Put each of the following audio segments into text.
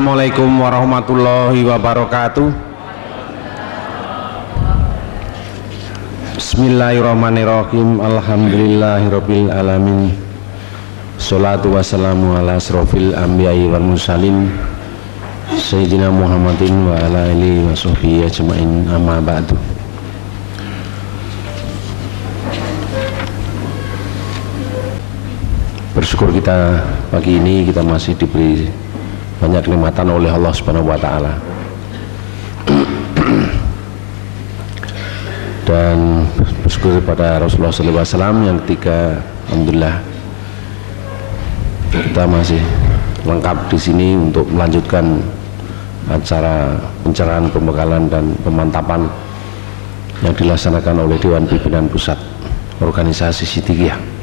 Assalamualaikum warahmatullahi wabarakatuh. Bismillahirrahmanirrahim. Alhamdulillahirabbil alamin. Sholatu wassalamu ala asrofil anbiya'i wal mursalin Sayyidina Muhammadin wa ala alihi wa sahbihi ajma'in, amma ba'du. Bersyukur kita pagi ini kita masih diberi banyak kenikmatan oleh Allah Subhanahu wa taala. Dan bersyukur kepada Rasulullah SAW yang ketiga, alhamdulillah kita masih lengkap di sini untuk melanjutkan acara pencerahan, pembekalan dan pemantapan yang dilaksanakan oleh Dewan Pimpinan Pusat Organisasi Siddiqiyah.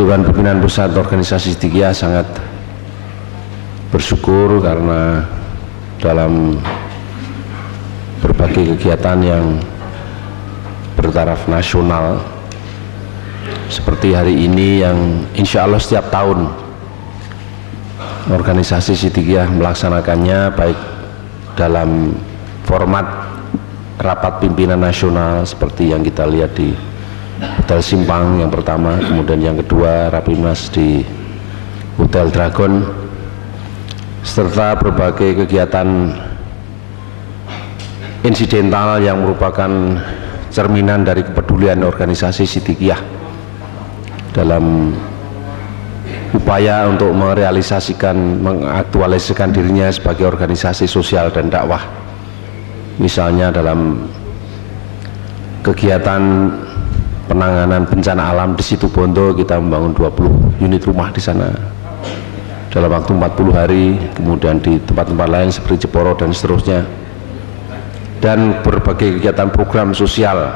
Dewan Pimpinan Pusat Organisasi Siddiqiyah sangat bersyukur karena dalam berbagai kegiatan yang bertaraf nasional seperti hari ini yang insya Allah setiap tahun organisasi Siddiqiyah melaksanakannya, baik dalam format rapat pimpinan nasional seperti yang kita lihat di Hotel Simpang yang pertama, kemudian yang kedua Rapimnas di Hotel Dragon, serta berbagai kegiatan insidental yang merupakan cerminan dari kepedulian organisasi Siddiqiyah dalam upaya untuk merealisasikan, mengaktualisasikan dirinya sebagai organisasi sosial dan dakwah. Misalnya dalam kegiatan penanganan bencana alam di Situbondo, kita membangun 20 unit rumah di sana dalam waktu 40 hari, kemudian di tempat-tempat lain seperti Jeporo dan seterusnya, dan berbagai kegiatan program sosial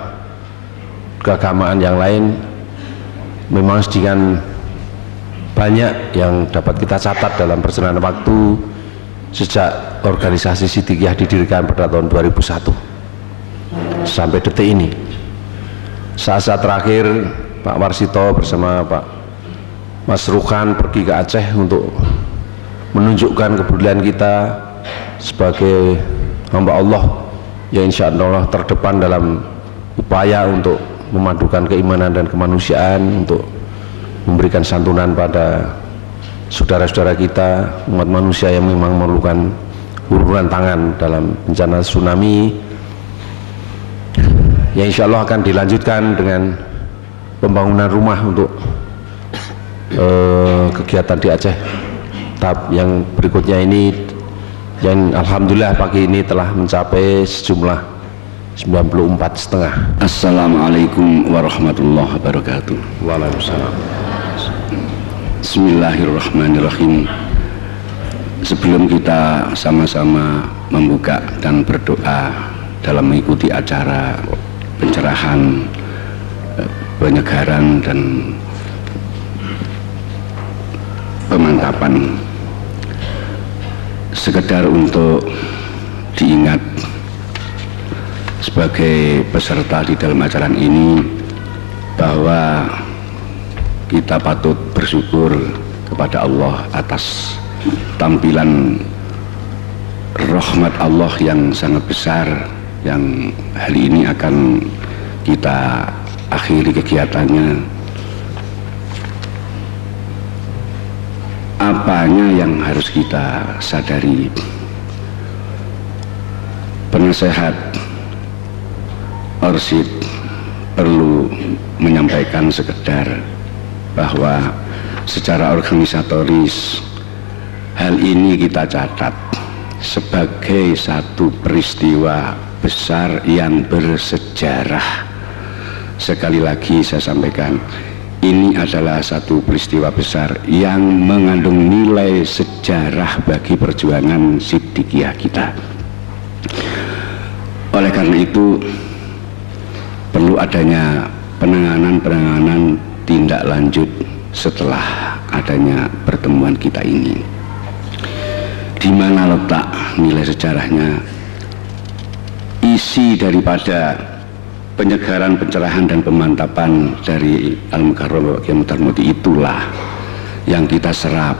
keagamaan yang lain. Memang sedikit banyak yang dapat kita catat dalam perjalanan waktu sejak organisasi Siddiqiyah didirikan pada tahun 2001 sampai detik ini. Saat-saat terakhir Pak Warsito bersama Pak Mas Rukan pergi ke Aceh untuk menunjukkan kepedulian kita sebagai hamba Allah yang insya Allah terdepan dalam upaya untuk memadukan keimanan dan kemanusiaan, untuk memberikan santunan pada saudara-saudara kita umat manusia yang memang memerlukan uluran tangan dalam bencana tsunami, yang insya Allah akan dilanjutkan dengan pembangunan rumah untuk kegiatan di Aceh. Tahap yang berikutnya ini yang alhamdulillah pagi ini telah mencapai sejumlah 94,5. Assalamualaikum warahmatullahi wabarakatuh. Waalaikumsalam. Bismillahirrahmanirrahim. Sebelum kita sama-sama membuka dan berdoa dalam mengikuti acara pencerahan, penyegaran dan pemantapan, sekedar untuk diingat sebagai peserta di dalam acara ini bahwa kita patut bersyukur kepada Allah atas tampilan rahmat Allah yang sangat besar yang hari ini akan kita akhiri kegiatannya. Apanya yang harus kita sadari? Penasehat Orsid perlu menyampaikan sekedar bahwa secara organisatoris hal ini kita catat sebagai satu peristiwa besar yang bersejarah. Sekali lagi saya sampaikan, ini adalah satu peristiwa besar yang mengandung nilai sejarah bagi perjuangan Siddiqiyah kita. Oleh karena itu perlu adanya penanganan tindak lanjut setelah adanya pertemuan kita ini. Di mana letak nilai sejarahnya? Isi daripada penyegaran, pencerahan dan pemantapan dari Al-Mukarram Kiai Mutar Muti itulah yang kita serap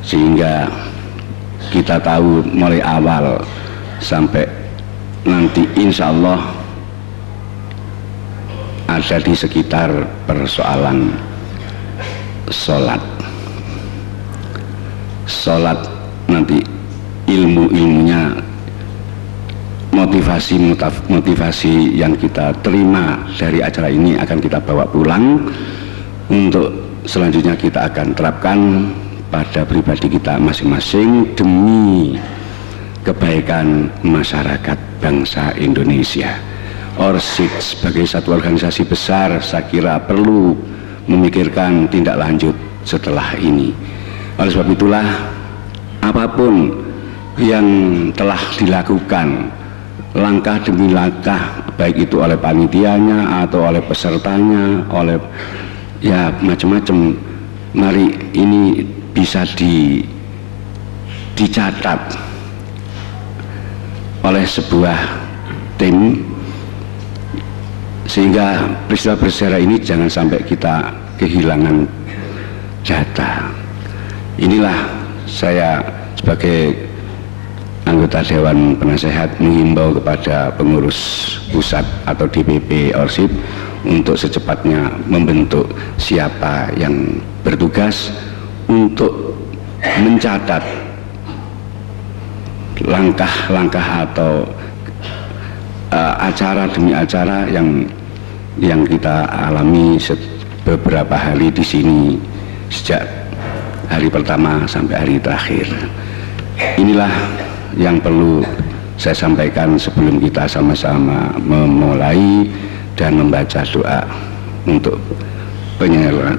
sehingga kita tahu mulai awal sampai nanti insya Allah ada di sekitar persoalan sholat nanti ilmunya, motivasi yang kita terima dari acara ini akan kita bawa pulang untuk selanjutnya kita akan terapkan pada pribadi kita masing-masing demi kebaikan masyarakat bangsa Indonesia. ORSID sebagai satu organisasi besar saya kira perlu memikirkan tindak lanjut setelah ini. Oleh sebab itulah apapun yang telah dilakukan langkah demi langkah, baik itu oleh panitianya atau oleh pesertanya, oleh ya macam-macam, mari ini bisa dicatat oleh sebuah tim sehingga peristiwa bersejarah ini jangan sampai kita kehilangan data. Inilah saya sebagai anggota Dewan Penasehat menghimbau kepada pengurus pusat atau DPP ORSID untuk secepatnya membentuk siapa yang bertugas untuk mencatat langkah-langkah atau acara demi acara yang kita alami beberapa hari di sini sejak hari pertama sampai hari terakhir. Inilah yang perlu saya sampaikan sebelum kita sama-sama memulai dan membaca doa untuk penyegaran,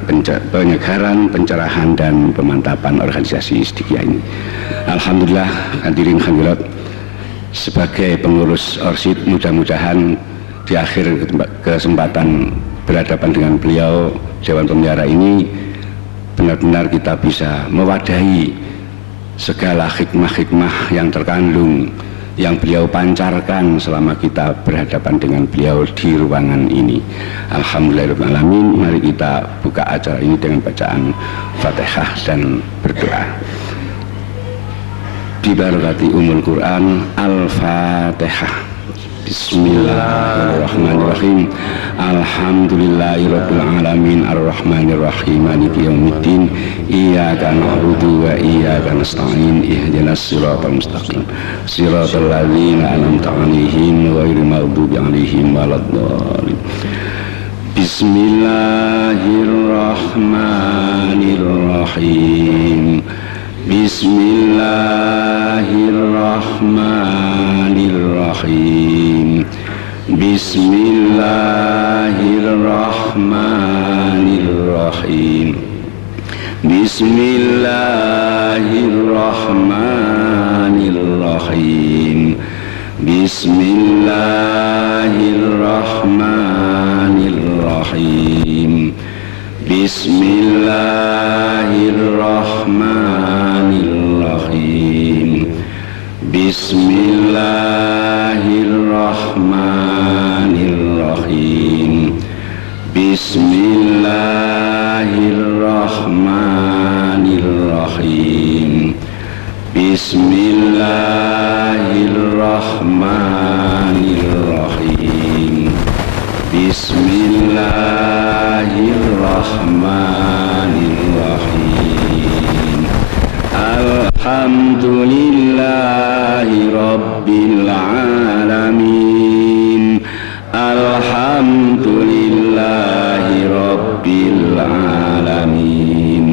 pencerahan dan pemantapan organisasi Sidikiyah ini. Alhamdulillah, hadirin hadirat, sebagai pengurus ORSID mudah-mudahan di akhir kesempatan berhadapan dengan beliau Dewan Pembiara ini benar-benar kita bisa mewadahi segala hikmah-hikmah yang terkandung yang beliau pancarkan selama kita berhadapan dengan beliau di ruangan ini. Alhamdulillahirrahmanirrahim. Mari kita buka acara ini dengan bacaan Fatihah dan berdoa. Bibarakati Ummul Quran. Al-Fatihah. Bismillahirrahmanirrahim. Alhamdulillahirabbil alamin arrahmanirrahim maliki yaumiddin iyyaka na'budu wa iyyaka nasta'in ihdinas siratal mustaqim siratal ladzina an'amta 'alaihim ghairil maghdubi 'alaihim waladdallin. Bismillahirrahmanirrahim. Bismillahirrahmanirrahim. Bismillahirrahmanirrahim. Bismillahirrahmanirrahim. Bismillahirrahmanirrahim. Bismillahirrahmanirrahim. Bismillahirrahmanirrahim. Bismillahirrahmanirrahim. Bismillahirrahmanirrahim. Bismillahirrahmanirrahim. Alhamdulillahi rabbil alamin. Alhamdulillahi rabbil alamin.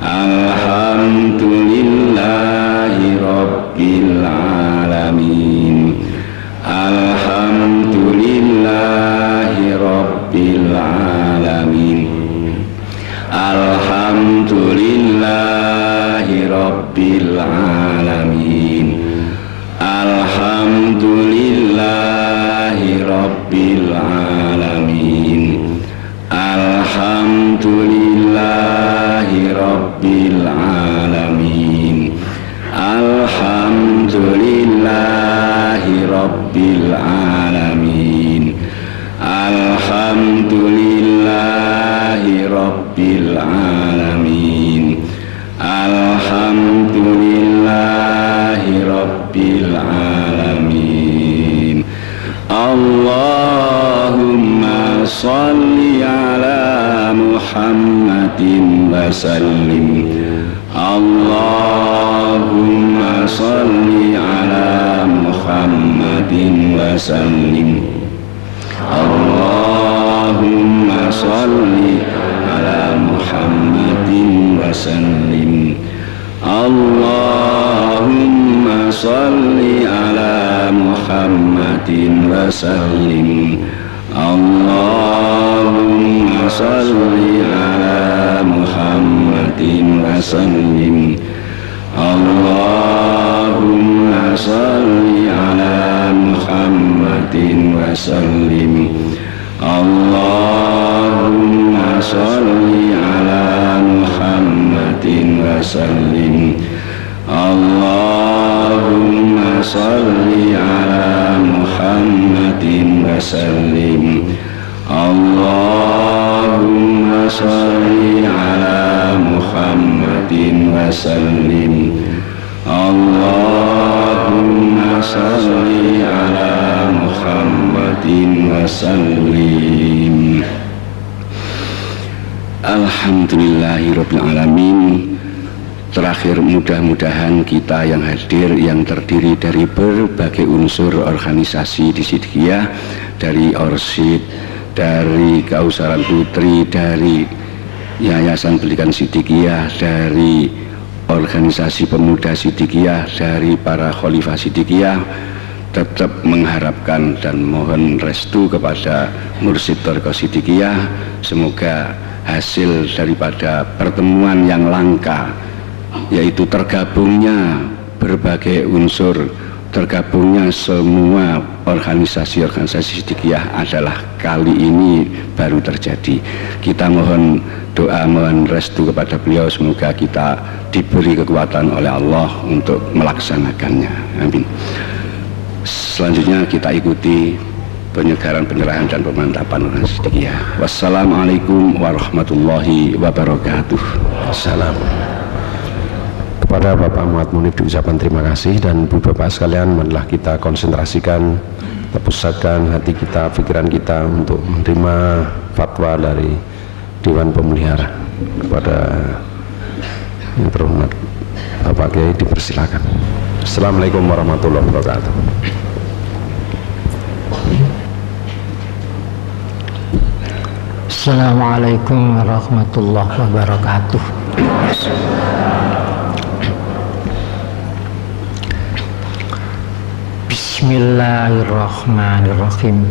Alhamdulillahi rabbil alamin. Alhamdulillahi rabbil alamin. Alhamdulillahi rabbil alamin. Alhamdulillahi rabbil alamin. Alhamdulillahi rabbil alamin. Alhamdulillahi rabbil alamin. Alhamdulillahi rabbil alamin. Alhamdulillahi وسلم اللهم صل على محمد وسلم اللهم صل على محمد وسلم اللهم صل على محمد وسلم اللهم صل على محمد وسلم اللهم صل على محمد وسلم اللهم صل على محمد وسلم اللهم صل على محمد وسلم اللهم صل على محمد وسلم. Alhamdulillahirabbil alamin. Terakhir, mudah-mudahan kita yang hadir yang terdiri dari berbagai unsur organisasi di Sidqiyah, dari Orsid, dari Kausaran Putri, dari Yayasan Pendidikan Sidqiyah, dari organisasi pemuda Sidqiyah, dari para khalifah Sidqiyah, tetap mengharapkan dan mohon restu kepada Mursyid Thariqah Sidqiyah. Semoga hasil daripada pertemuan yang langka, yaitu tergabungnya berbagai unsur, tergabungnya semua organisasi-organisasi Sidqiyah adalah kali ini baru terjadi. Kita mohon doa, mohon restu kepada beliau, semoga kita diberi kekuatan oleh Allah untuk melaksanakannya. Amin. Selanjutnya kita ikuti penyegaran, penyerahan dan pemantapan organisasi Sidqiyah. Wassalamualaikum warahmatullahi wabarakatuh. Salam. Kepada Bapak Muhammad Munib diucapkan terima kasih, dan Ibu Bapak sekalian, marilah kita konsentrasikan, kita pusatkan hati kita, pikiran kita untuk menerima fatwa dari Dewan Pemelihara. Kepada yang terhormat Bapak Kiai dipersilakan. Assalamualaikum warahmatullahi wabarakatuh. Assalamualaikum warahmatullahi wabarakatuh. Bismillahirrahmanirrahim.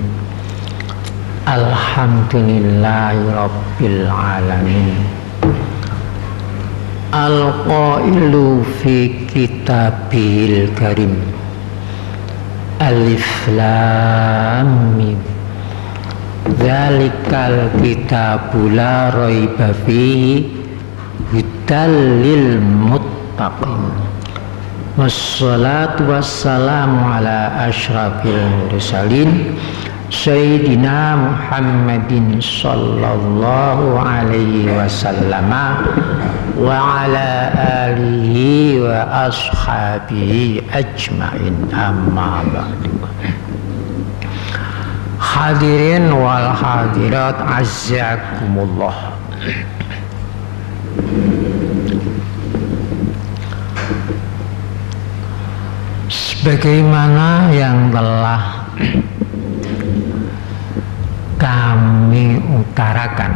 Alhamdulillahirabbil alamin. Al-qailu fi kitabil karim. Alif lam mim. Dzalikal kitabu la raiba fihi hudal lil muttaqin. Wassalatu wassalamu ala asyrafil mursalin Sayyidina Muhammadin sallallahu alaihi wasallam wa ala alihi wa ashabihi ajma'in, amma ba'du. Hadirin wal hadirat azzakumullah. Sebagaimana yang telah kami utarakan,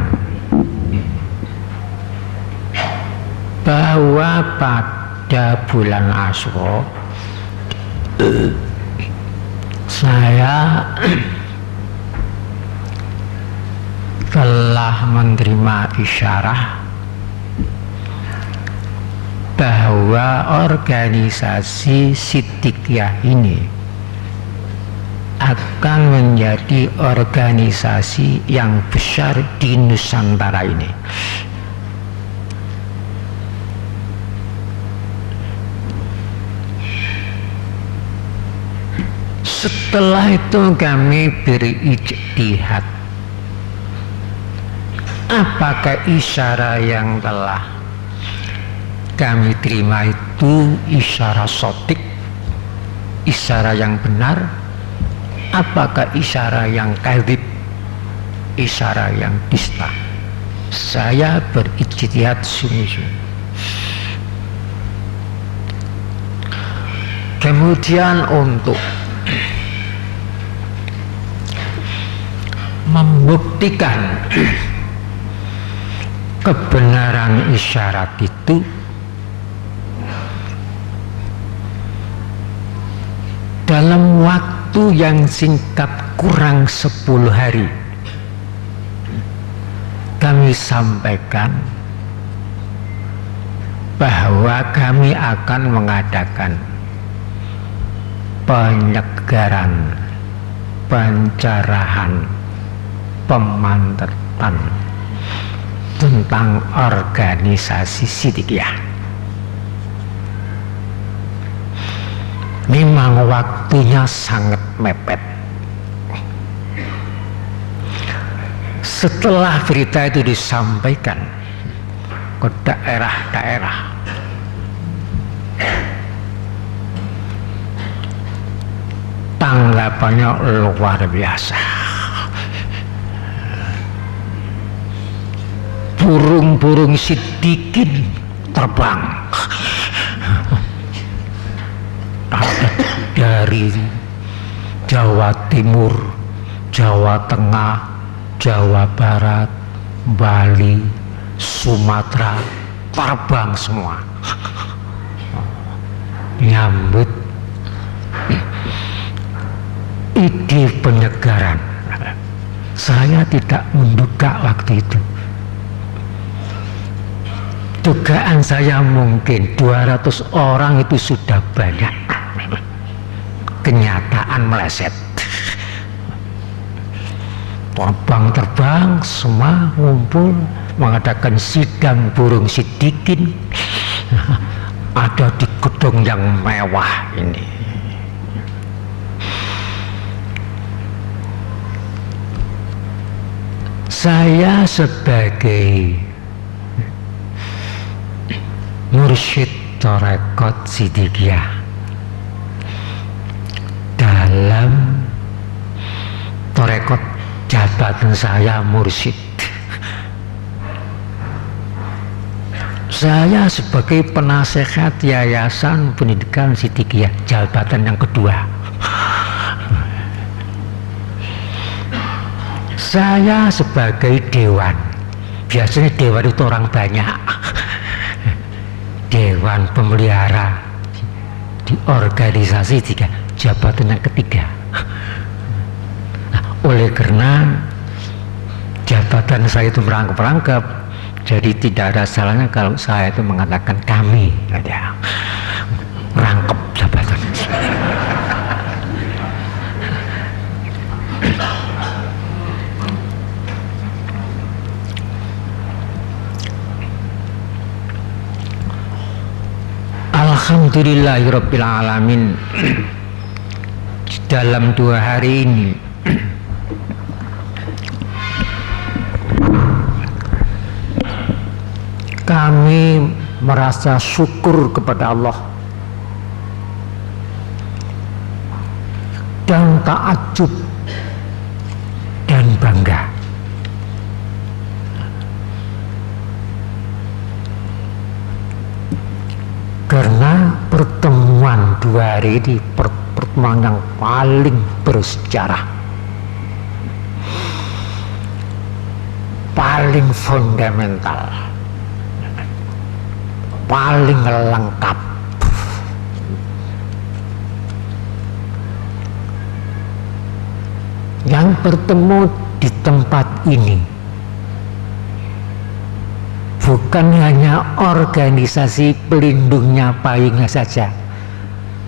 bahwa pada bulan Asyura saya telah menerima isyarah bahwa organisasi Sidqiyah ini akan menjadi organisasi yang besar di Nusantara ini. Setelah itu kami berijtihad, apakah isyarah yang telah kami terima itu isyarah shadiq, isyarah yang benar, apakah isyarah yang kadhib, isyarah yang dusta. Saya berijtihad sungguh-sungguh. Kemudian untuk membuktikan kebenaran isyarat itu dalam waktu yang singkat, kurang 10 hari. Kami sampaikan bahwa kami akan mengadakan penyegaran, pencerahan, pemantapan tentang organisasi Siddiqiyah. Memang waktunya sangat mepet. Setelah berita itu disampaikan ke daerah-daerah, tanggapannya luar biasa. Burung-burung Siddiqin terbang dari Jawa Timur, Jawa Tengah, Jawa Barat, Bali, Sumatera, terbang semua nyambut ide penyegaran. Saya tidak menduga waktu itu. Dugaan saya mungkin 200 orang itu sudah banyak. Kenyataan meleset. Terbang semua ngumpul mengadakan sidang burung Siddiqin. Ada di gedung yang mewah ini. Saya sebagai mursyid Thariqat Siddiqiyah dalam Thariqat, jabatan saya mursyid. Saya sebagai penasehat Yayasan Pendidikan Siddiqiyah, jabatan yang kedua. Saya sebagai dewan, biasanya dewan itu orang banyak. Dewan pemelihara di organisasi tiga, jabatan yang ketiga. Nah, oleh karena jabatan saya itu merangkap-rangkap, jadi tidak ada salahnya kalau saya itu mengatakan kami, ada rangkap jabatan. Alhamdulillahirabbil alamin. Dalam 2 hari ini kami merasa syukur kepada Allah dan takjub dan bangga. Karena pertemuan 2 hari ini pertemuan yang paling bersejarah, paling fundamental, paling lengkap. Yang bertemu di tempat ini bukan hanya organisasi pelindungnya payungnya saja,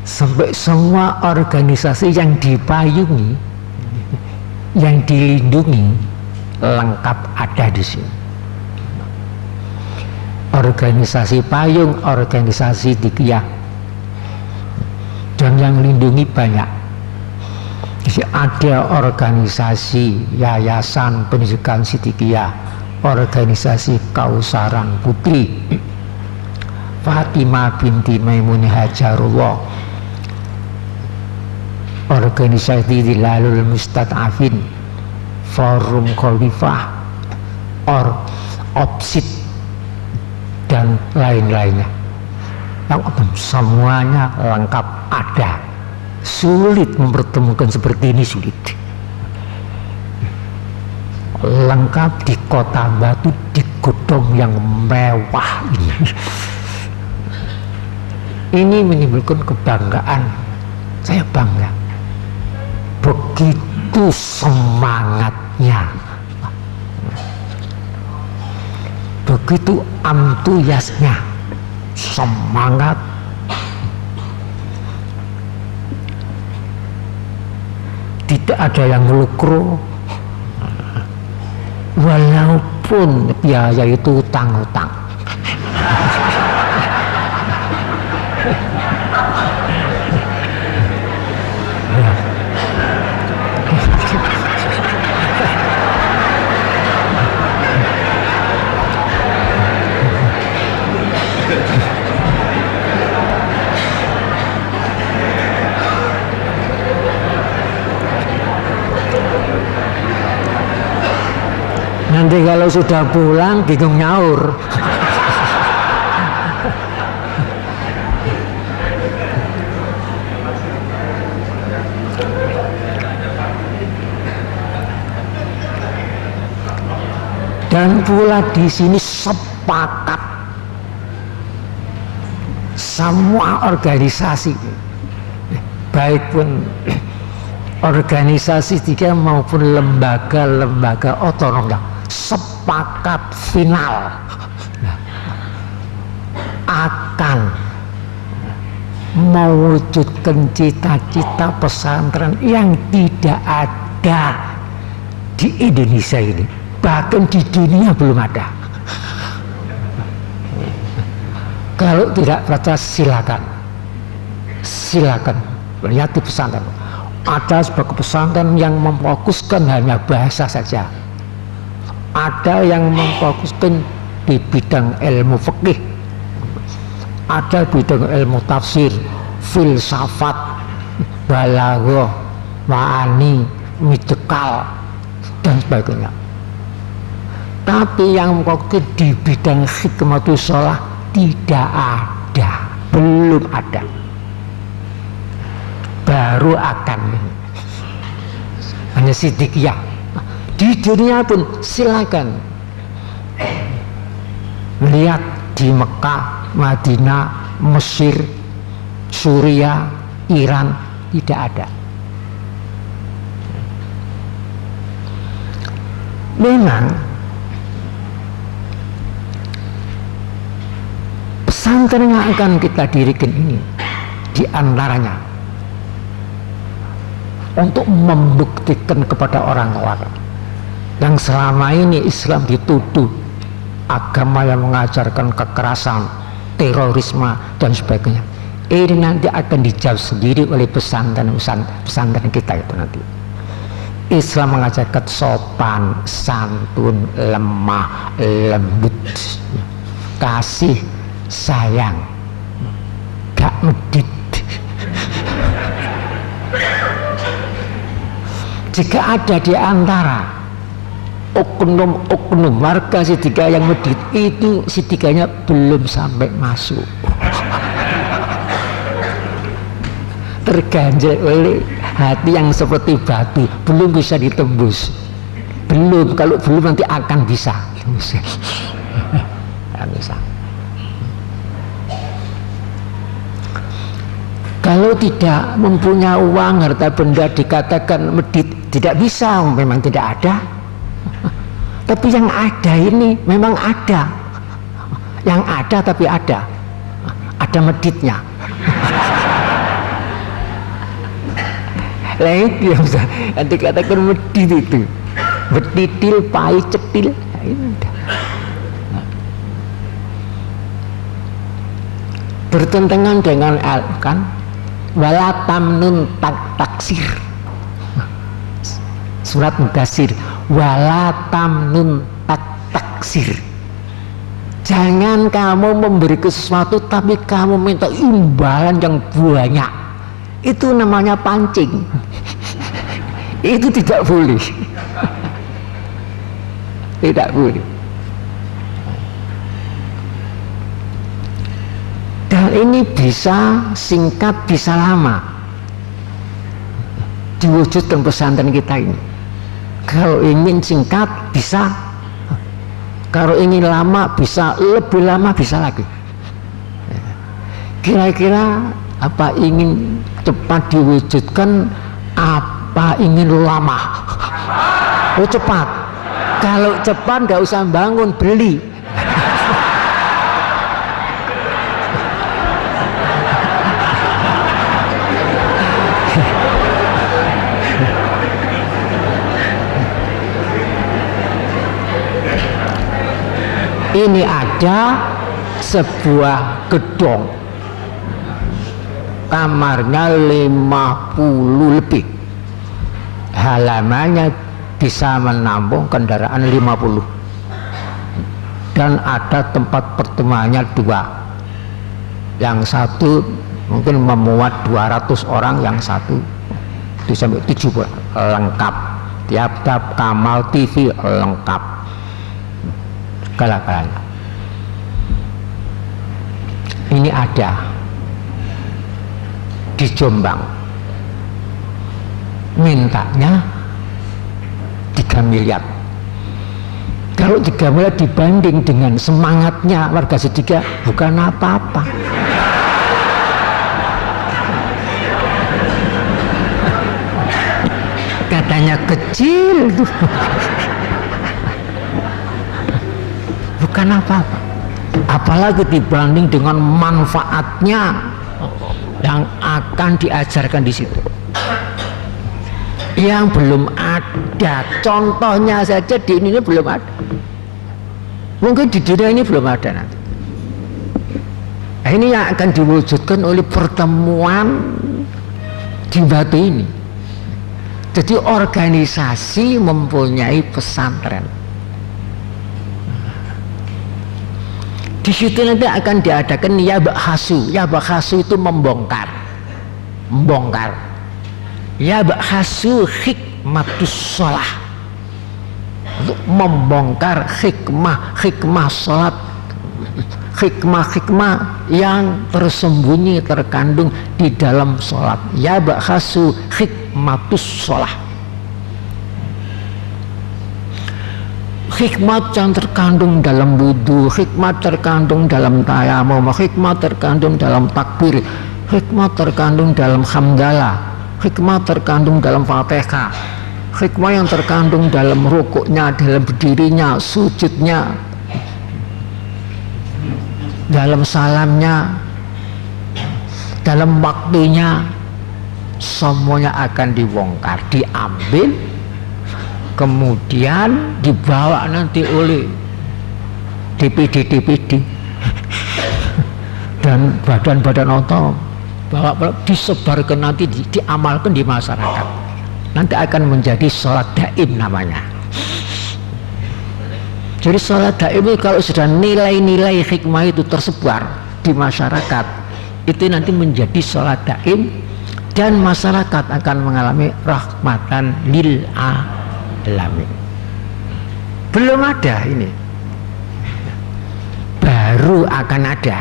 sampai semua organisasi yang dipayungi, yang dilindungi lengkap ada di sini. Organisasi payung, organisasi Siddiqiyah, dan yang lindungi banyak. Jadi ada organisasi Yayasan Pendidikan Siddiqiyah, organisasi Kausaran Putri, Fatimah binti Maimunah Hajarullah, organisasi Dilalul Mustad'afin, Forum Khalifah, OPSID, dan lain-lainnya. Semuanya lengkap ada. Sulit mempertemukan seperti ini, sulit. lengkap di kota Batu, di gedung yang mewah ini. Ini menimbulkan kebanggaan. Saya bangga. Begitu semangatnya, begitu antusiasnya, semangat. Tidak ada yang ngelukro, walaupun biaya itu utang-utang. Nanti kalau sudah pulang bingung nyaur. Dan pula di sini sepakat semua organisasi, baik pun organisasi tiga maupun lembaga-lembaga otonom, sepakat final akan mewujudkan cita-cita pesantren yang tidak ada di Indonesia ini, bahkan di dunia belum ada. Kalau tidak percaya silakan lihat di pesantren. Ada sebuah pesantren yang memfokuskan hanya bahasa saja. Ada yang memfokuskan di bidang ilmu fikih, ada bidang ilmu tafsir, filsafat, balaghah, ma'ani, midekal, dan sebagainya. Tapi yang memfokuskan di bidang hikmatus shalah tidak ada, belum ada. Baru akan hanya siddiqiyah. Di dunia pun silakan melihat di Mekah, Madinah, Mesir, Suriah, Iran tidak ada. Memang pesantren yang akan kita dirikan ini di antaranya untuk membuktikan kepada orang-orang yang selama ini Islam dituduh agama yang mengajarkan kekerasan, terorisme dan sebagainya. Ini nanti akan dijawab sendiri oleh pesantren kita itu nanti. Islam mengajarkan sopan, santun, lemah, lembut, kasih, sayang, gak medit. Jika ada di antara oknum warga Siddiqiyah yang medit, itu Siddiqiyahnya belum sampai masuk. Terganjal oleh hati yang seperti batu, belum bisa ditembus. Belum, kalau belum nanti akan bisa. Bisa. Kalau tidak mempunyai uang, harta benda dikatakan medit, tidak bisa, memang tidak ada. Tapi yang ada ini memang ada. Yang ada tapi ada. Ada meditnya. Lah itu yang bisa dikatakan medit itu. Betitil, pahit, cetil. Bertentangan dengan kan wala tamnun taksir. Surat Mudassir, wala tamnun taksir. Jangan kamu memberi sesuatu tapi kamu minta imbalan yang banyak. Itu namanya pancing. Itu tidak boleh. Tidak boleh. Dan ini bisa singkat, bisa lama diwujudkan pesantren kita ini. Kalau ingin singkat bisa, kalau ingin lama bisa, lebih lama bisa lagi. Kira-kira apa ingin cepat diwujudkan, apa ingin lama? Oh cepat. Kalau cepat nggak usah bangun, beli. Ini ada sebuah gedung, kamarnya 50 lebih, halamannya bisa menampung kendaraan 50, dan ada tempat pertemuannya 2. Yang satu mungkin memuat 200 orang, yang satu itu sampai 70, lengkap, tiap-tiap kamar TV lengkap. Segala-galanya. Ini ada di Jombang, mintanya 3 miliar. Kalau 3 miliar dibanding dengan semangatnya warga Sediga, bukan apa-apa. Katanya kecil tuh. Bukan apa-apa, apalagi dibanding dengan manfaatnya yang akan diajarkan di situ, yang belum ada. Contohnya saja di ini belum ada, mungkin di dunia ini belum ada nanti. Nah, ini yang akan diwujudkan oleh pertemuan di Batu ini. Jadi organisasi mempunyai pesantren. Di situ nanti akan diadakan yabakhasu. Yabakhasu itu membongkar. Yabakhasu hikmatus sholah, untuk membongkar hikmah sholat, hikmah yang tersembunyi terkandung di dalam sholat. Yabakhasu hikmatus sholah, hikmat yang terkandung dalam wudu, hikmat terkandung dalam tayamum, hikmat terkandung dalam takbir, hikmat terkandung dalam hamdalah, hikmat terkandung dalam fatihah, hikmah yang terkandung dalam rukuknya, dalam berdirinya, sujudnya, dalam salamnya, dalam waktunya, semuanya akan dibongkar, diambil, kemudian dibawa nanti oleh DPD dan badan-badan otom, bawa disebarkan nanti, diamalkan di masyarakat. Nanti akan menjadi sholat daim namanya. Jadi sholat daim itu kalau sudah nilai-nilai hikmah itu tersebar di masyarakat, itu nanti menjadi sholat daim, dan masyarakat akan mengalami rahmatan lil alamin. Belum ada ini, baru akan ada.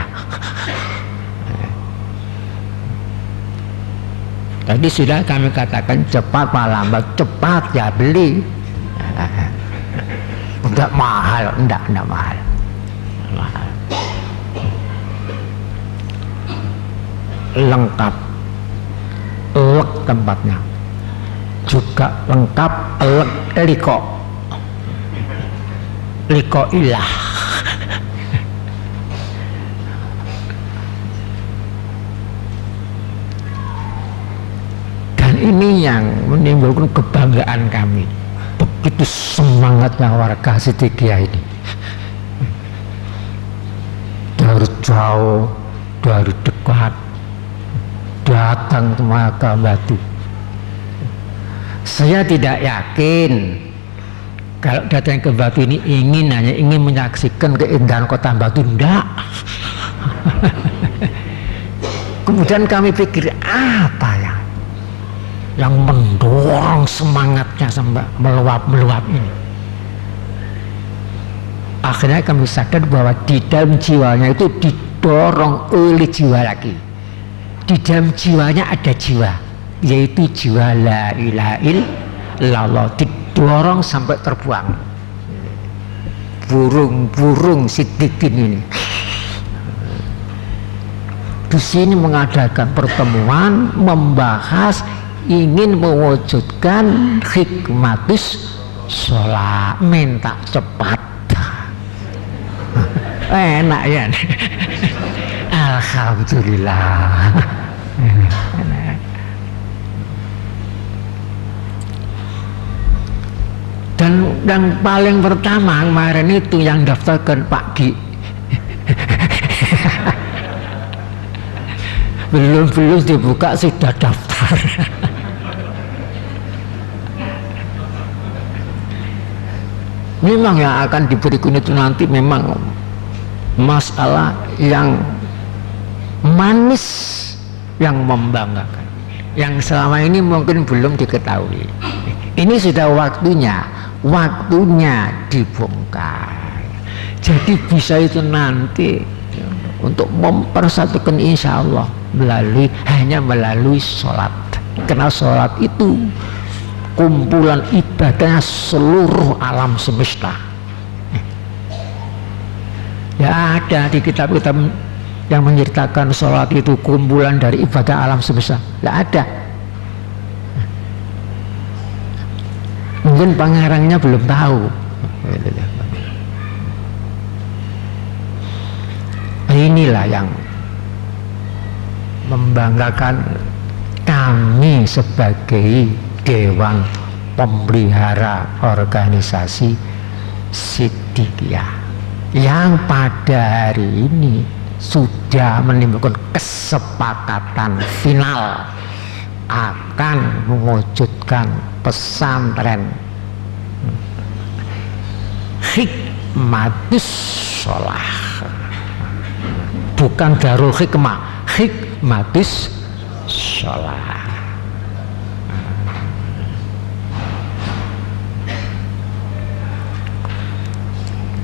Tadi sudah kami katakan cepat pak lambat, cepat ya beli. Enggak mahal, enggak mahal. Lengkap, elek tempatnya, juga lengkap, elek, liko ilah. Dan ini yang menimbulkan kebanggaan kami. Begitu semangatnya warga Siddiqiyah ini, dari jauh, dari dekat, datang ke makam Batu. Saya tidak yakin kalau datang ke Batu ini hanya ingin menyaksikan keindahan kota Batu, enggak. Kemudian kami pikir apa yang mendorong semangatnya sampai meluap ini. Akhirnya kami sadar bahwa di dalam jiwanya itu didorong oleh jiwa lagi. Di dalam jiwanya ada jiwa, yaitu jiwa la ilaha illallah, didorong sampai terbuang. Burung-burung Siddiqin ini di sini mengadakan pertemuan membahas ingin mewujudkan hikmatus sholat, minta cepat. Enak ya. Alhamdulillah. Dan yang paling pertama kemarin itu yang daftarkan Pak Gi. belum dibuka sudah daftar. Memang yang akan diberikan itu nanti memang masalah yang manis, yang membanggakan, yang selama ini mungkin belum diketahui. Ini sudah waktunya dibongkar. Jadi bisa itu nanti untuk mempersatukan insya Allah hanya melalui sholat. Karena sholat itu kumpulan ibadahnya seluruh alam semesta. Ya ada di kitab-kitab yang menceritakan sholat itu kumpulan dari ibadah alam semesta. Tidak ada. Mungkin pengarangnya belum tahu. Inilah yang membanggakan kami sebagai Dewan Pemelihara Organisasi Siddiqiyah yang pada hari ini sudah menimbulkan kesepakatan final akan mewujudkan pesantren Hikmatus Sholah, bukan Darul Hikmah, Hikmatus Sholah.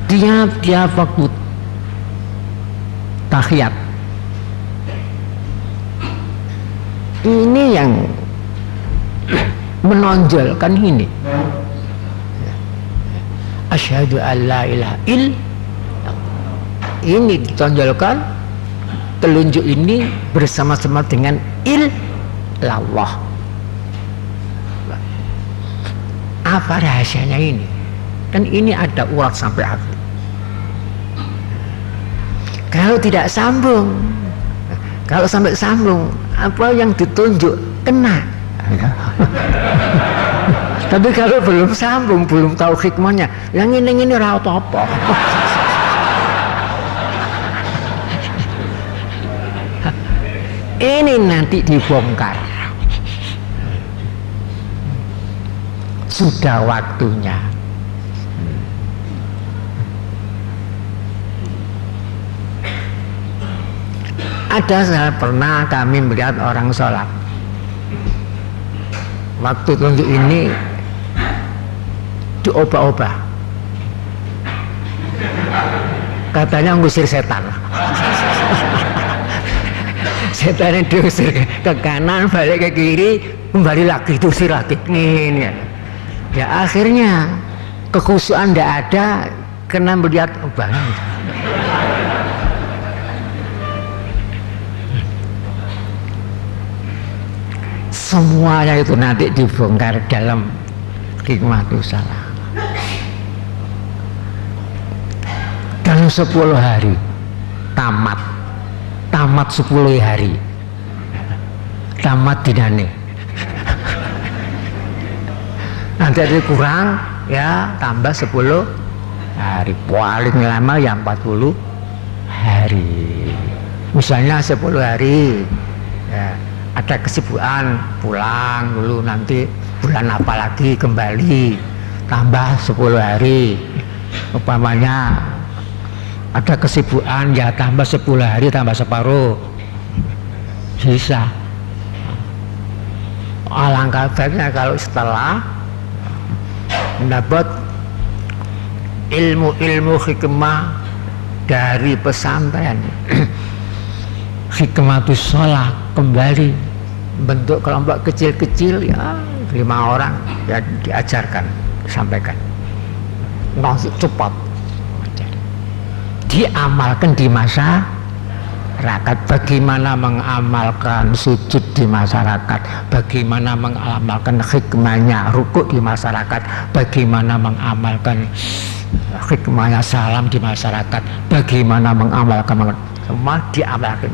Tiap waktu tahiyat ini yang menonjolkan ini, asyhadu an la ilaha illallah, ini ditonjolkan, telunjuk ini bersama-sama dengan illallah. Apa rahasianya ini? Kan ini ada urat sampai akhir. Kalau tidak sambung, kalau sampai sambung, apa yang ditunjuk kena. Tapi kalau belum sambung, belum tahu hikmahnya, yang ini ora apa-apa. Ini nanti dibongkar. Sudah waktunya. Ada pernah kami melihat orang sholat. Waktu tunjuk ini diobah-obah. Katanya ngusir setan. Setannya diusir ke kanan, balik ke kiri, kembali lagi, diusir lagi. Ini. Ya akhirnya kekhusyuan tidak ada karena melihat obahnya. Semuanya itu nanti dibongkar dalam Hikmatus Sholah. Dalam 10 hari tamat 10 hari tamat dinane. Nanti ada kurang ya tambah 10 hari, paling lama yang 40 hari. Misalnya 10 hari ya, ada kesibukan pulang dulu, nanti bulan apa lagi kembali tambah 10 hari. Umpamanya ada kesibukan ya tambah 10 hari tambah separuh, bisa. Alangkah baiknya kalau setelah mendapat ilmu-ilmu hikmah dari pesantren Hikmatus Sholah, kembali bentuk kelompok kecil-kecil ya 5 orang ya diajarkan sampaikan. Langsung cepat diamalkan di masyarakat. Bagaimana mengamalkan sujud di masyarakat, bagaimana mengamalkan hikmahnya rukuk di masyarakat, bagaimana mengamalkan hikmahnya salam di masyarakat, bagaimana mengamalkan, semua diamalkan.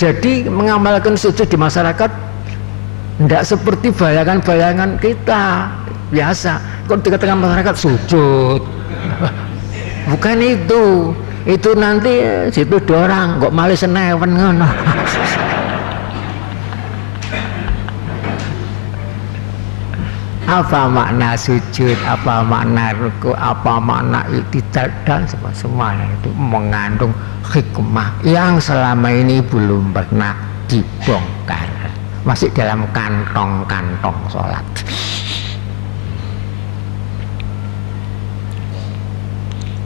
Jadi mengamalkan sujud di masyarakat tidak seperti bayangan-bayangan kita biasa. Kalau dikatakan masyarakat sujud, bukan itu nanti situ dorang kok malah senewen ngono. Apa makna sujud, apa makna ruku, apa makna i'tidal dan semuanya itu mengandung hikmah yang selama ini belum pernah dibongkar, masih dalam kantong-kantong sholat.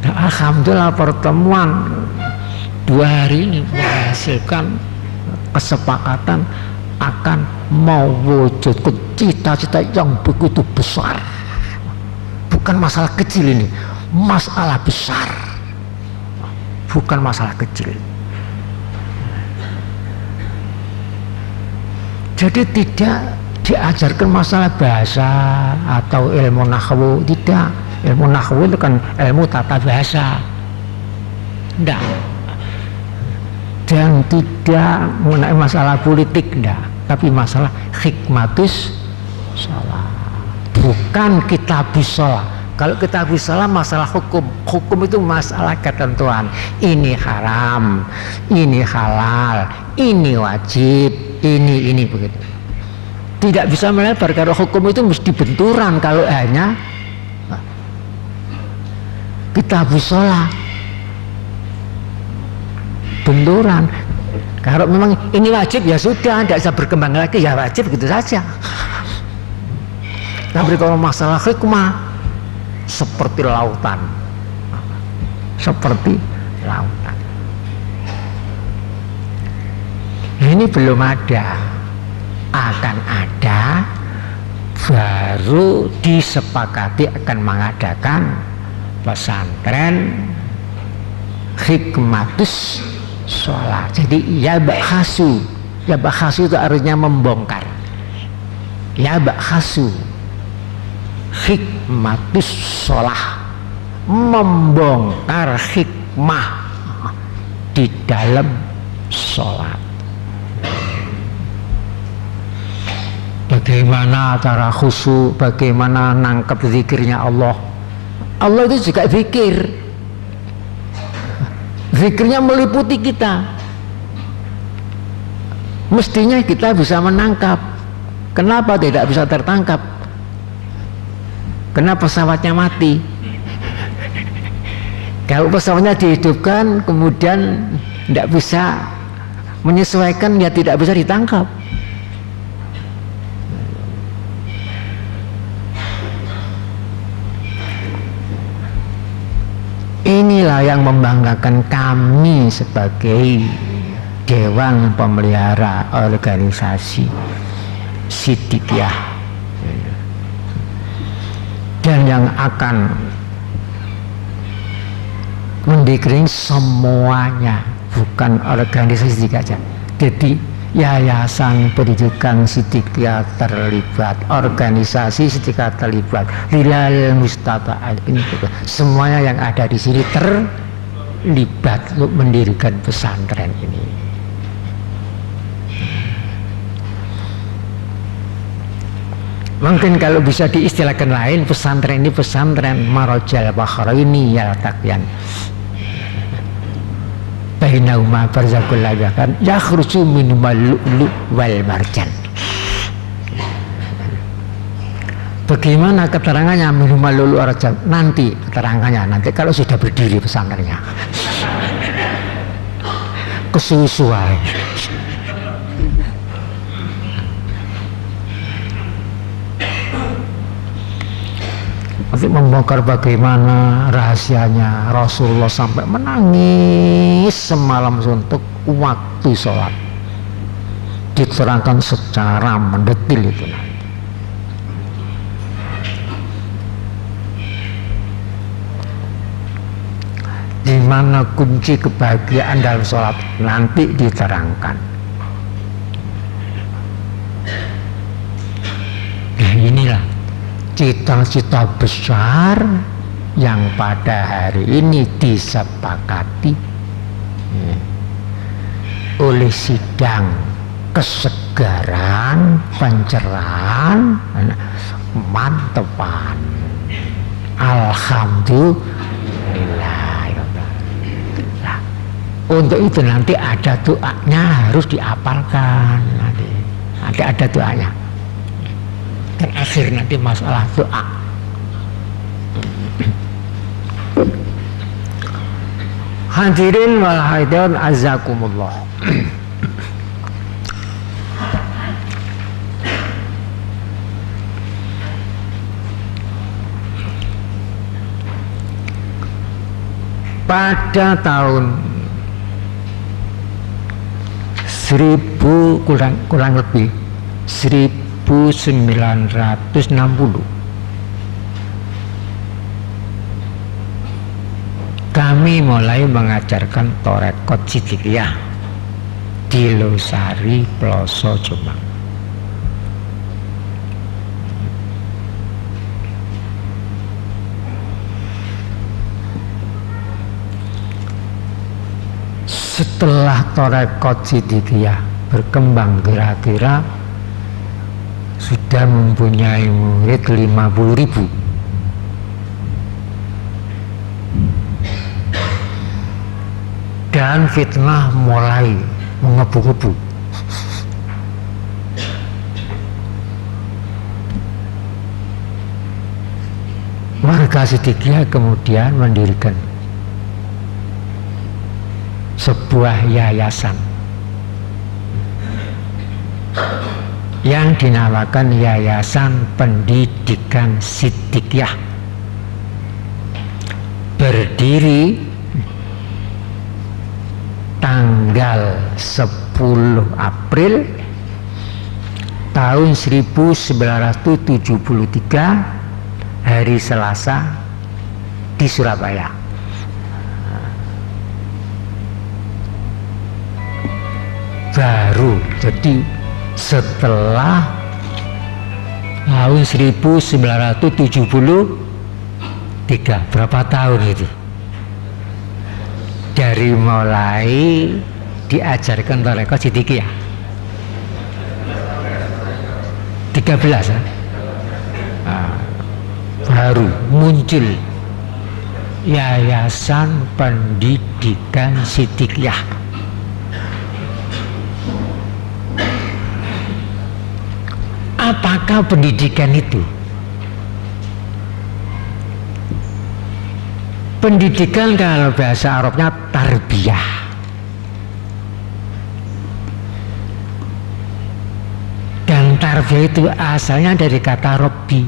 Nah, alhamdulillah pertemuan 2 hari ini menghasilkan kesepakatan akan mewujudkan cita-cita yang begitu besar. Bukan masalah kecil ini, masalah besar. Bukan masalah kecil. Jadi tidak diajarkan masalah bahasa atau ilmu nahwu, tidak. Ilmu nahwu itu kan ilmu tata bahasa. Tidak. Dan tidak mengenai masalah politik, tidak, tapi masalah hikmatus shalah, bukan kitabus shalah. Kalau kitabus shalah masalah hukum itu masalah ketentuan, ini haram, ini halal, ini wajib, ini begitu. Tidak bisa melebar, karena hukum itu mesti benturan kalau hanya kitabus shalah. Benturan. Kalau memang ini wajib ya sudah, tidak bisa berkembang lagi, ya wajib gitu saja. Tapi kalau masalah hikmah seperti lautan, ini belum ada, akan ada, baru disepakati akan mengadakan pesantren hikmatus sholat. Jadi ya bakhasu itu artinya membongkar. Ya bakhasu hikmatus sholah, membongkar hikmah di dalam sholat. Bagaimana cara khusyuk, bagaimana nangkep zikirnya Allah. Allah itu juga zikir. Zikirnya meliputi kita. Mestinya kita bisa menangkap. Kenapa tidak bisa tertangkap? Kenapa pesawatnya mati? Kalau pesawatnya dihidupkan kemudian tidak bisa menyesuaikan, ya tidak bisa ditangkap. Inilah yang membanggakan kami sebagai Dewan Pemelihara Organisasi Siddiqiyah, dan yang akan mendekring semuanya, bukan organisasi Siddiqiyah saja. Jadi Yayasan Pendidikan Siddiqiyah terlibat, organisasi Siddiqiyah terlibat, Hilal Mustata'al, ini semuanya yang ada di sini terlibat untuk mendirikan pesantren ini. Mungkin kalau bisa diistilahkan lain, pesantren ini pesantren Marajal Bahraini Yaltaqiyan bainahuma barzakul lazakan yakhruju minhumal lu'lu' wal marjan. Bagaimana keterangannya minhumal lu'lu' wal marjan? Nanti keterangannya nanti kalau sudah berdiri pesantrennya. Kesusuan. Nanti membongkar bagaimana rahasianya Rasulullah sampai menangis semalam suntuk waktu sholat. Diterangkan secara mendetil itu. di mana kunci kebahagiaan dalam sholat nanti diterangkan. Nah inilah cita-cita besar yang pada hari ini disepakati oleh sidang kesegaran pencerahan mantepan. Alhamdulillah. Nah, untuk itu nanti ada doanya, harus diapalkan nanti. Ada doanya. Dan akhir nanti masalah doa. Hadirin wal hadirat azakumullah. Pada tahun 1000 kurang lebih 1960 kami mulai mengajarkan Torekot Sidikiyah di Losari Ploso Jombang. Setelah Torekot Sidikiyah berkembang kira-kira sudah mempunyai murid 50.000. Dan fitnah mulai mengebu-gebu. Warga Sidikiyah kemudian mendirikan sebuah yayasan yang dinamakan Yayasan Pendidikan Sidikiyah, berdiri tanggal 10 April tahun 1973 hari Selasa di Surabaya. Baru jadi setelah tahun 1973, berapa tahun itu dari mulai diajarkan Torekot Sidikiyah? 13 ya? Baru muncul Yayasan Pendidikan Sidikiyah. Apakah pendidikan itu? Pendidikan kalau bahasa Arabnya tarbiyah. Dan tarbiyah itu asalnya dari kata Rabbi.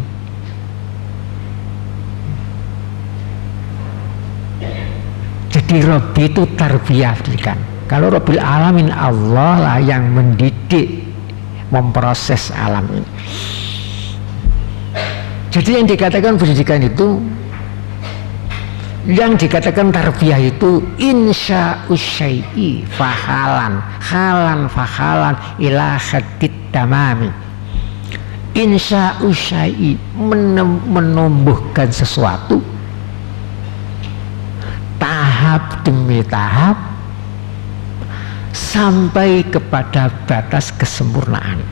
Jadi Rabbi itu tarbiyah pendidikan. Kalau Rabbil Alamin, Allah lah yang mendidik, memproses alam ini. Jadi yang dikatakan pendidikan itu, yang dikatakan tarbiyah itu insya'us syai'i fahalan halan fahalan ila haddit tamami. Insya'us syai'i, menumbuhkan sesuatu tahap demi tahap sampai kepada batas kesempurnaan.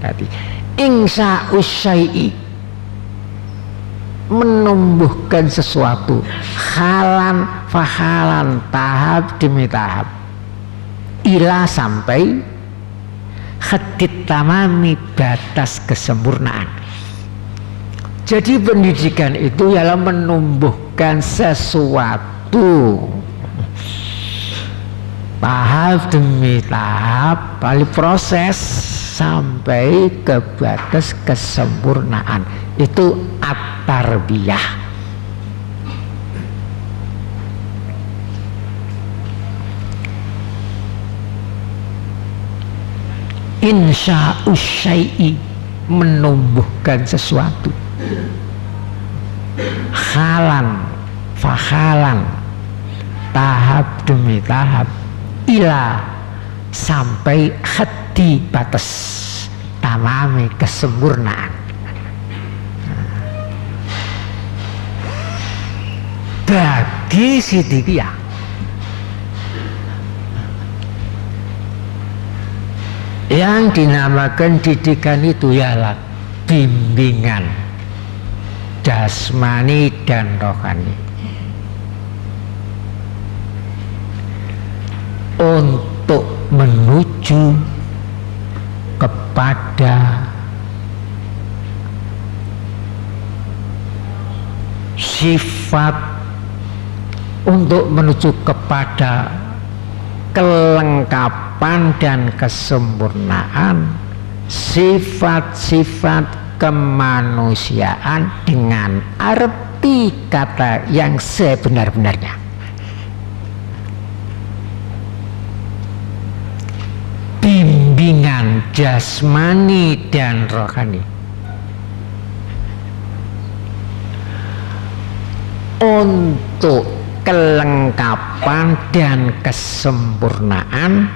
Jadi insya'us syai'i, menumbuhkan sesuatu halan fahalan, tahap demi tahap, ila sampai haddit tamami, batas kesempurnaan. Jadi pendidikan itu ialah menumbuhkan sesuatu tahap demi tahap, lalu proses sampai ke batas kesempurnaan. Itu at-tarbiyah. Insya'us syai'i, menumbuhkan sesuatu halan fahalan, tahap demi tahap ila sampai hati batas tamami kesempurnaan. Bagi Siddiqiyah yang dinamakan didikan itu ialah bimbingan jasmani dan rohani untuk menuju kepada sifat, untuk menuju kepada kelengkapan dan kesempurnaan sifat-sifat kemanusiaan dengan arti kata yang sebenar-benarnya. Bimbingan jasmani dan rohani untuk kelengkapan dan kesempurnaan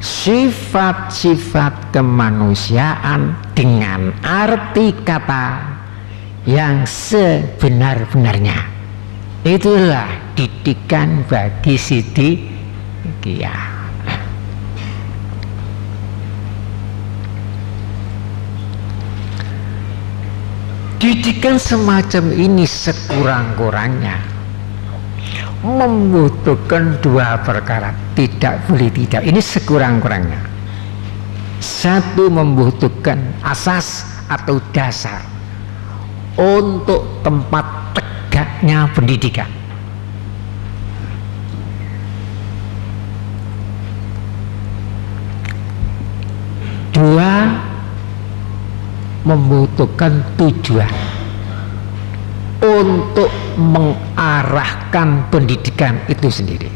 sifat-sifat kemanusiaan dengan arti kata yang sebenar-benarnya. Itulah didikan bagi Siddiqiyah. Didikan semacam ini sekurang-kurangnya membutuhkan dua perkara, tidak boleh tidak. Ini sekurang-kurangnya. Satu, membutuhkan asas atau dasar untuk tempat tegaknya pendidikan. Dua, membutuhkan tujuan untuk mengarahkan pendidikan itu sendiri.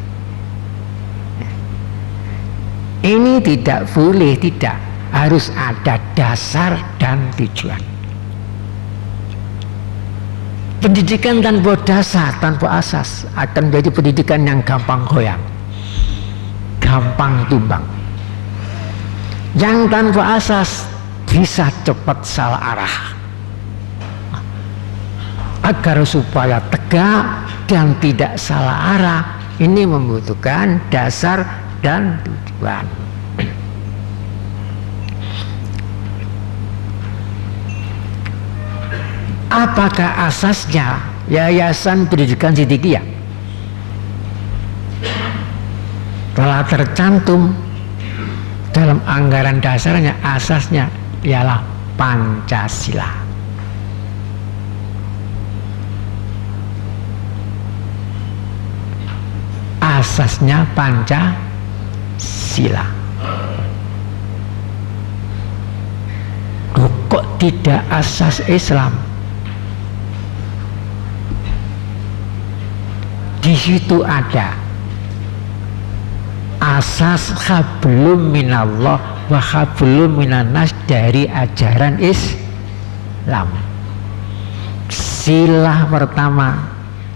Ini tidak boleh tidak, harus ada dasar dan tujuan. Pendidikan tanpa dasar, tanpa asas akan menjadi pendidikan yang gampang goyang, gampang tumbang. Yang tanpa asas bisa cepat salah arah. Agar supaya tegak dan tidak salah arah, ini membutuhkan dasar dan tujuan. Apakah asasnya Yayasan Pendidikan Siddiqiyah? Telah tercantum dalam anggaran dasarnya, asasnya ialah Pancasila. Asasnya Pancasila. Kok tidak asas Islam? Di situ ada asas hablum minallah wa hablum minannas dari ajaran Islam. Sila pertama,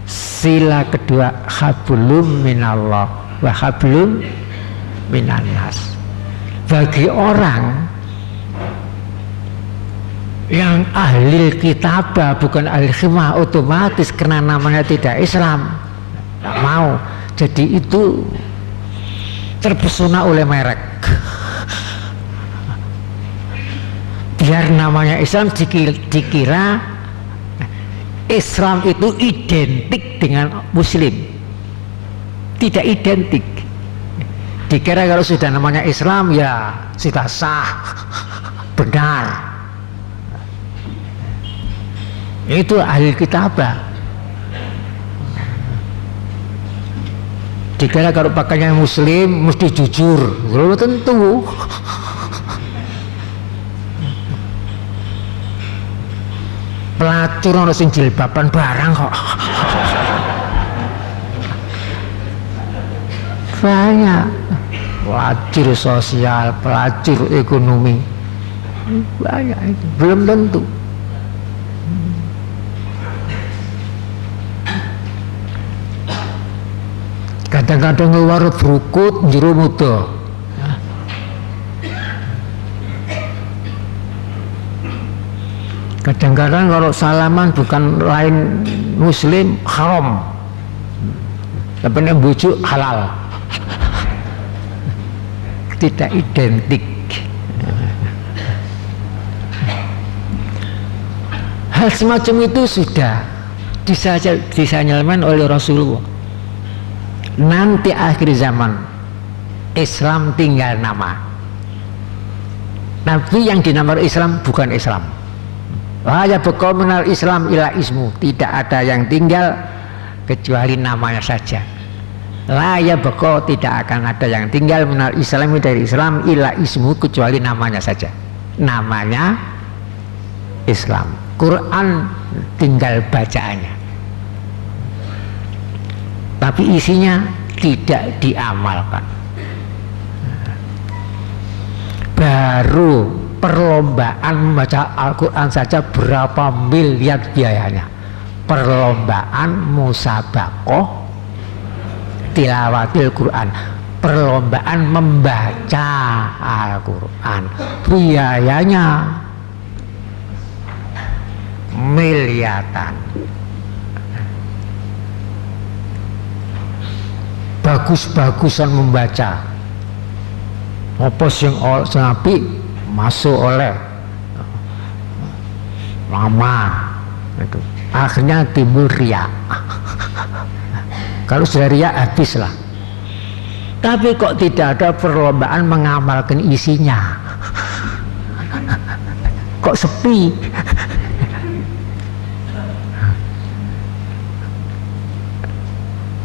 sila kedua hablum minallah wa hablum minannas. Bagi orang yang ahli kitabah bukan ahli khimah, otomatis karena namanya tidak Islam, tidak mau. Jadi itu terpesona oleh merek. Biar namanya Islam dikira Islam itu identik dengan Muslim. Tidak identik. Dikira kalau sudah namanya Islam ya sudah sah, benar. Itu ahli kitabah. Dikira kalau pakainya Muslim mesti jujur, belum tentu. Pelacur ono sing jilbaban barang kok. Banyak pelacur sosial, pelacur ekonomi, banyak itu, belum tentu. Kadang-kadang ngeluar berukut njero muda. Kadang-kadang kalau salaman bukan lain muslim haram, tapi nek bujuk halal. Tidak identik. Hal semacam itu sudah disanjungkan oleh Rasulullah. Nanti akhir zaman Islam tinggal nama. Nabi yang dinamakan Islam bukan Islam. La yabqa minal Islam ila ismu. Tidak ada yang tinggal kecuali namanya saja. La yabqa, tidak akan ada yang tinggal minal Islam, dari Islam, ila ismu, kecuali namanya saja. Namanya Islam. Quran tinggal bacaannya, tapi isinya tidak diamalkan. Baru perlombaan membaca Al-Quran saja berapa miliar biayanya. Perlombaan musabaqah tilawatil Quran, perlombaan membaca Al-Quran, biayanya miliaran. Bagus-bagusan membaca, apa sing apik masuk oleh lama itu. Akhirnya timbul riya. Kalau sudah riya habislah. Tapi kok tidak ada perlombaan mengamalkan isinya? Kok sepi?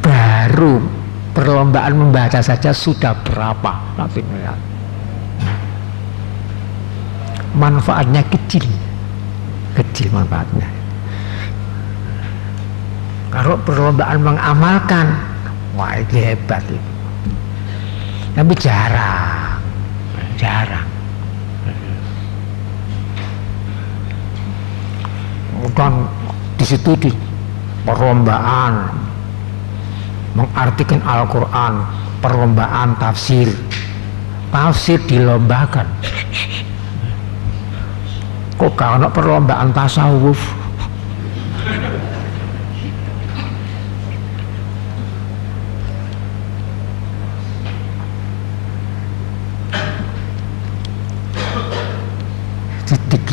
Baru perlombaan membaca saja sudah berapa? Tapi manfaatnya kecil manfaatnya. Kalau perlombaan mengamalkan, wah itu hebat itu. Tapi jarang. Bukan di situ di perlombaan mengartikan Al-Quran, perlombaan tafsir dilombakan. Kok kalau perlombaan tasawuf?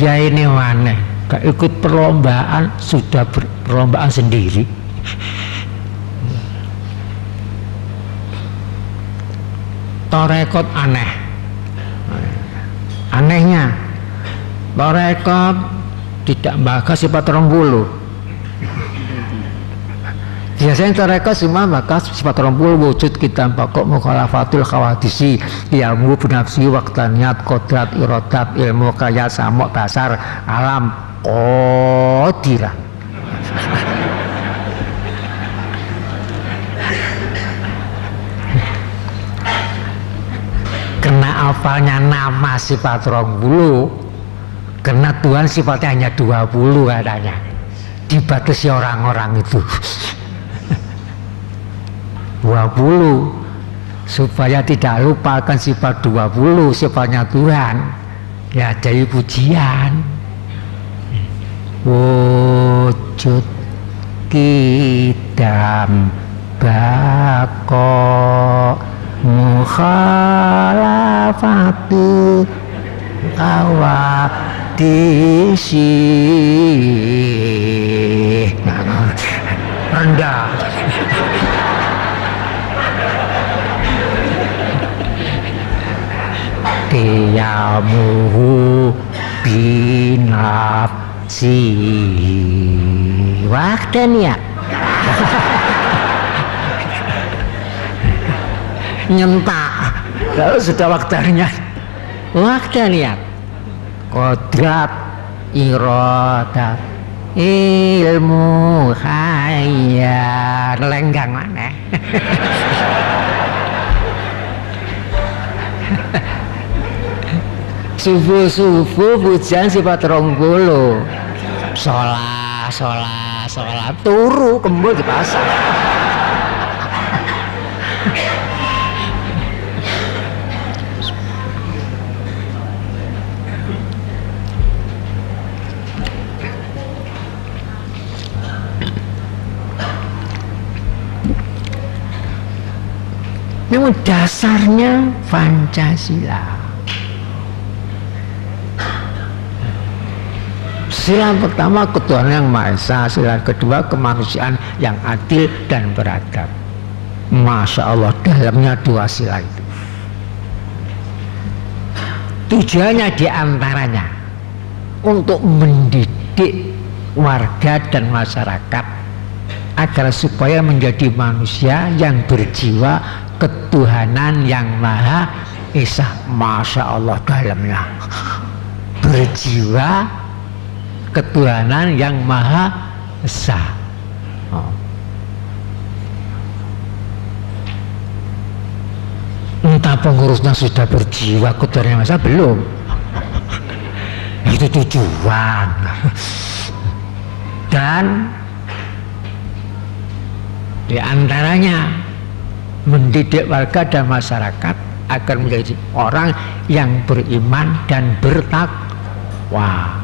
Dia ini mana? Gak ikut perlombaan, sudah perlombaan sendiri. Torekot aneh. Anehnya torekot tidak membahas sifat 20. Biasanya torekot semua membahas sifat 20, wujud kita pokok mukhalafatul khawadisi, ilmu binafsi, waktaniyat, kodrat, irodat, ilmu kaya, samok, basar, alam, qadiran. Kena apalnya nama sifat 20, kena Tuhan sifatnya hanya 20 katanya. Dibatasi orang-orang itu 20 supaya tidak lupakan sifat 20, sifatnya Tuhan. Ya jadi pujian. Wujud kita bako mukhalafatu awadisi. Rendah. Tiyamuhu binafsi wahdaniyah. Nyentak kalau sudah waktunya wahdaniyah, kodrat, irodat, ilmu khayal, lenggang mana. Subuh pujian sifat 20, sholat turu kembul di pasar. memang dasarnya Pancasila. Sila pertama ketuhanan yang Maha Esa, sila kedua kemanusiaan yang adil dan beradab. Masya Allah, dalamnya dua sila itu. Tujuannya diantaranya untuk mendidik warga dan masyarakat agar supaya menjadi manusia yang berjiwa ketuhanan yang Maha Esa. Masya Allah, dalamnya berjiwa ketuhanan yang Maha Esa. Entah pengurusnya sudah berjiwa ketuhanan yang Maha Esa belum. Itu tujuan. Dan di antaranya mendidik warga dan masyarakat agar menjadi orang yang beriman dan bertakwa.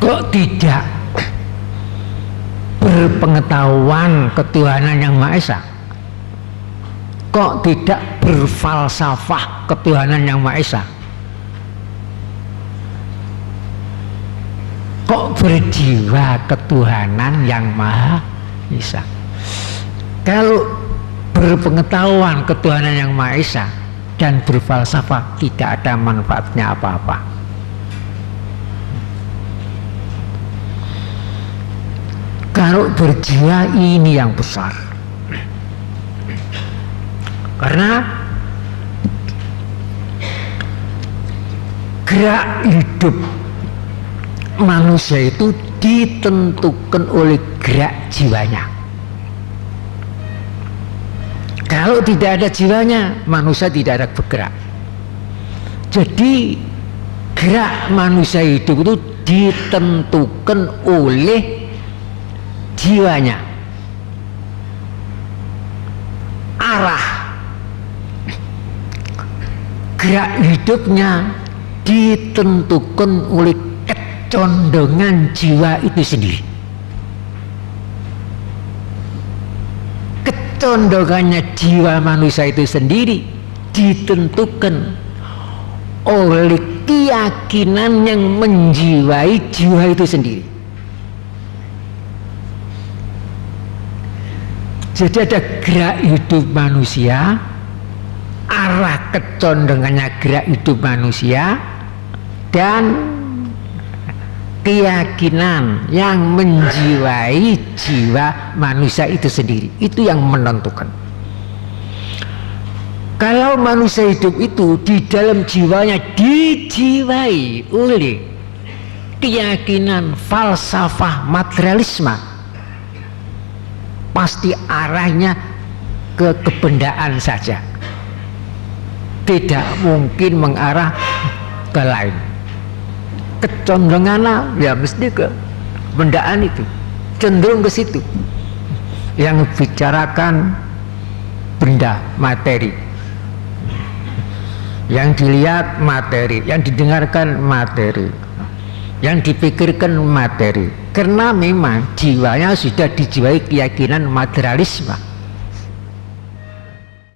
Kok tidak berpengetahuan ketuhanan yang Maha Esa? Kok tidak berfalsafah ketuhanan yang Maha Esa? Kok berjiwa ketuhanan yang Maha Esa? Kalau berpengetahuan ketuhanan yang Maha Esa dan berfalsafah, tidak ada manfaatnya apa-apa. Kalau berjiwa ini yang besar, karena gerak hidup manusia itu ditentukan oleh gerak jiwanya. Kalau tidak ada jiwanya, manusia tidak ada bergerak. Jadi gerak manusia hidup itu ditentukan oleh jiwanya. Arah gerak hidupnya ditentukan oleh kecondongan jiwa itu sendiri. Kecondongannya jiwa manusia itu sendiri ditentukan oleh keyakinan yang menjiwai jiwa itu sendiri. Jadi ada gerak hidup manusia, arah kecondongannya gerak hidup manusia, dan keyakinan yang menjiwai jiwa manusia itu sendiri. Itu yang menentukan. Kalau manusia hidup itu di dalam jiwanya dijiwai oleh keyakinan falsafah materialisme, pasti arahnya ke kebendaan saja, tidak mungkin mengarah ke lain. Kecondongannya ya mesti ke kebendaan itu, cenderung ke situ. Yang bicarakan benda, materi, yang dilihat materi, yang didengarkan materi, yang dipikirkan materi. Karena memang jiwanya sudah dijiwai keyakinan materialisme.